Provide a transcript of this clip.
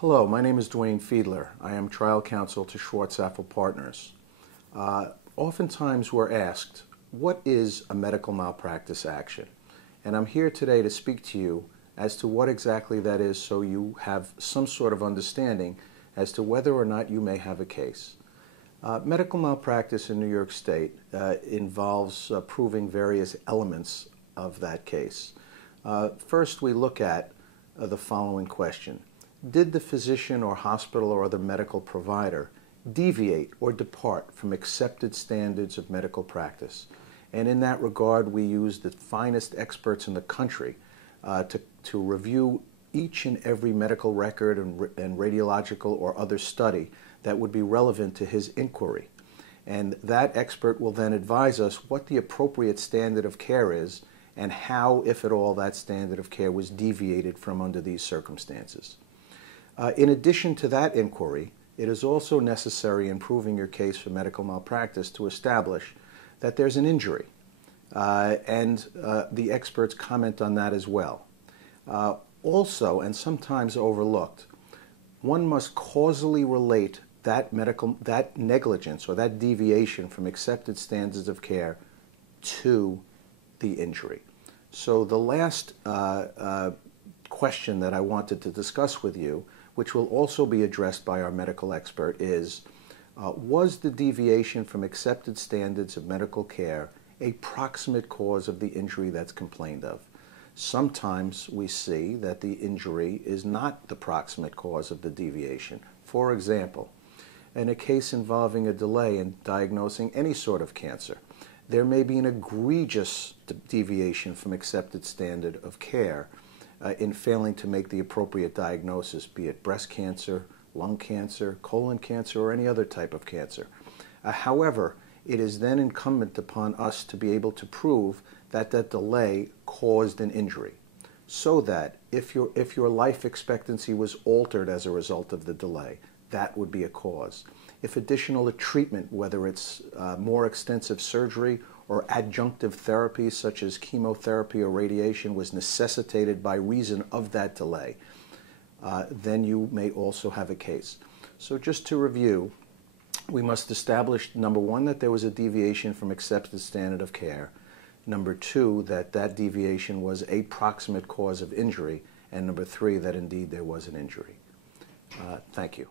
Hello, my name is Dwayne Fiedler. I am trial counsel to Schwartz-Saffel Partners. Oftentimes we're asked, what is a medical malpractice action? And I'm here today to speak to you as to what exactly that is so you have some sort of understanding as to whether or not you may have a case. Medical malpractice in New York State involves proving various elements of that case. First, we look at the following question. Did the physician or hospital or other medical provider deviate or depart from accepted standards of medical practice? And in that regard, we use the finest experts in the country to review each and every medical record and radiological or other study that would be relevant to his inquiry. And that expert will then advise us what the appropriate standard of care is and how, if at all, that standard of care was deviated from under these circumstances. In addition to that inquiry, it is also necessary in proving your case for medical malpractice to establish that there's an injury, and the experts comment on that as well. Also, and sometimes overlooked, one must causally relate that negligence or that deviation from accepted standards of care to the injury. So the last question that I wanted to discuss with you, which will also be addressed by our medical expert, is was the deviation from accepted standards of medical care a proximate cause of the injury that's complained of? Sometimes we see that the injury is not the proximate cause of the deviation. For example, in a case involving a delay in diagnosing any sort of cancer, there may be an egregious deviation from accepted standard of care in failing to make the appropriate diagnosis, be it breast cancer, lung cancer, colon cancer, or any other type of cancer. However, it is then incumbent upon us to be able to prove that that delay caused an injury, so that if your life expectancy was altered as a result of the delay, that would be a cause. If additional treatment, whether it's more extensive surgery or adjunctive therapy such as chemotherapy or radiation, was necessitated by reason of that delay, then you may also have a case. So just to review, we must establish, number one, that there was a deviation from accepted standard of care. Number two, that that deviation was a proximate cause of injury. And number three, that indeed there was an injury. Thank you.